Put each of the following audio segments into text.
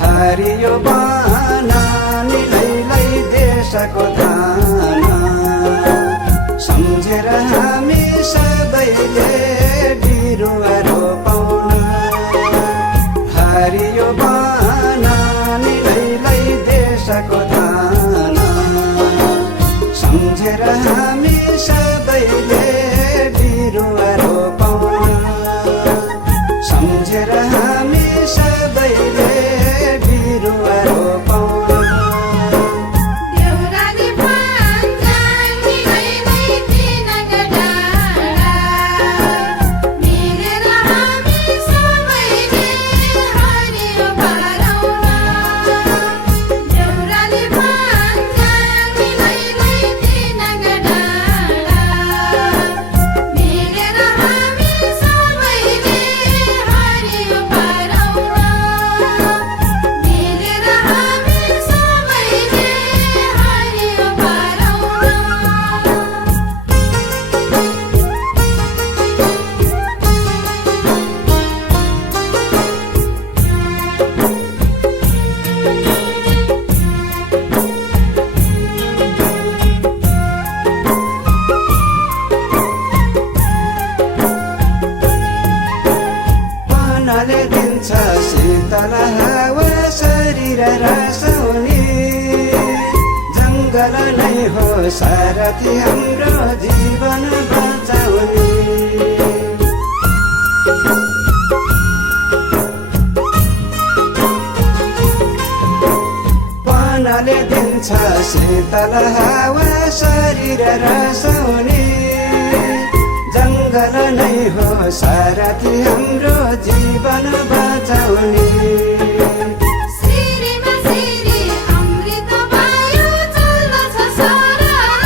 हरियो बनानी लैलै देशको धान सम्झेर हामी सबैले बिरुवा रोपाउन। हरियो बनानी लैलै देशको धान सम्झेर हामी सबैले बिरुवा रोपाउन। सम्झेर हामी सबैले बिरुवा रोपाउन। देउराली पाञ्चाली लैलै तिनका डाँडा मिलेर हामी सबैले हरियो पारौँ न। देउराली पाञ्चाली लैलै तिनका डाँडा मिलेर हामी सबैले हरियो पारौँ न। मिलेर हामी सबैले हरियो पारौँ न। पानले दिन्छ शीतल हावा शरीर रसाउने। जङ्गल नै हो सारथी हाम्रो जीवन बचाउने। पानले दिन्छ शीतल हावा शरीर रसाउने। जङ्गल नै हो सारथी हाम्रो जीवन बचाउने। सिरीमा सिरी अमृत वायु चल्दछ सरर।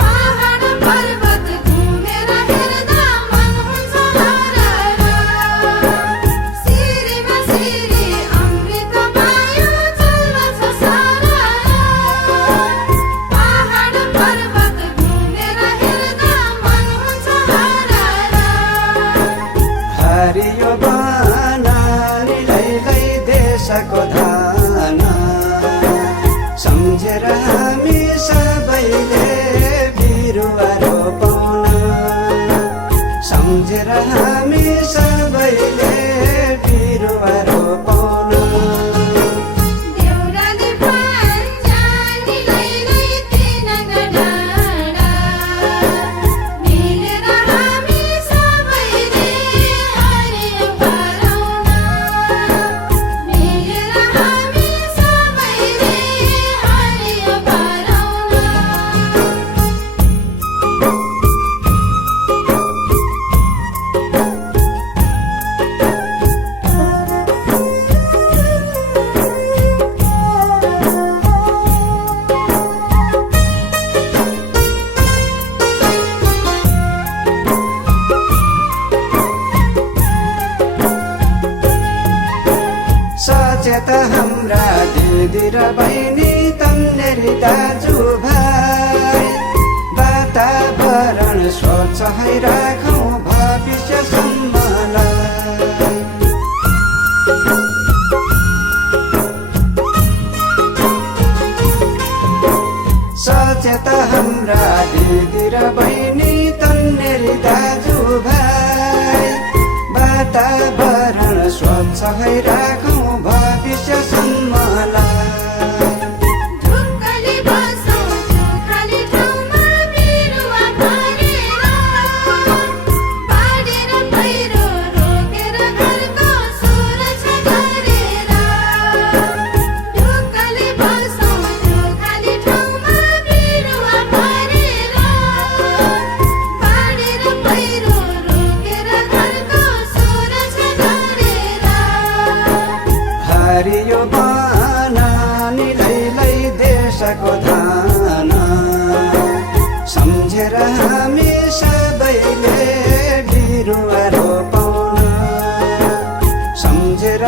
पहाड पर्वत घुमेर हेर्दा मन हुन्छ हरर। सिरीमा सिरी अमृत वायु चल्दछ सरर। पहाड पर्वत घुमेर हेर्दा मन हुन्छ हरर। हरियो बनानी लैलै देशको धान सम्झेर हामी सबैले बिरुवा रोपाउन। सम्झेर हामी सबैले बिरुवा रोपाउन। देउराली पाञ्चाली लैलै तिनका डाँडा मिलेर हामी सबैले हरियो पारौँ न। मिलेर हामी सबैले हरियो पारौँ न। सचेत हाम्रा दिदी र बहिनी तन्नेरी दाजुभाइ। वातावरण स्वच्छ है राखौँ भविष्यसम्मलाई। सचेत हाम्रा दिदी र बहिनी तन्नेरी दाजुभाइ। वातावरण स्वच्छ है राखौँ भविष्यसम्मलाई। ढुक्कली बसौँ खाली ठाउँमा बिरुवा भरेर। बाढेर पहिरो रोकेर घरको सुरक्षा गरेर। ढुक्कली बसौँ खाली ठाउँमा बिरुवा भरेर। बाढेर पहिरो रोकेर घरको सुरक्षा गरेर। हरियो बनानीलाई देशको धान सम्झेर हामी सबैले बिरुवा रोपौँ सम्झेर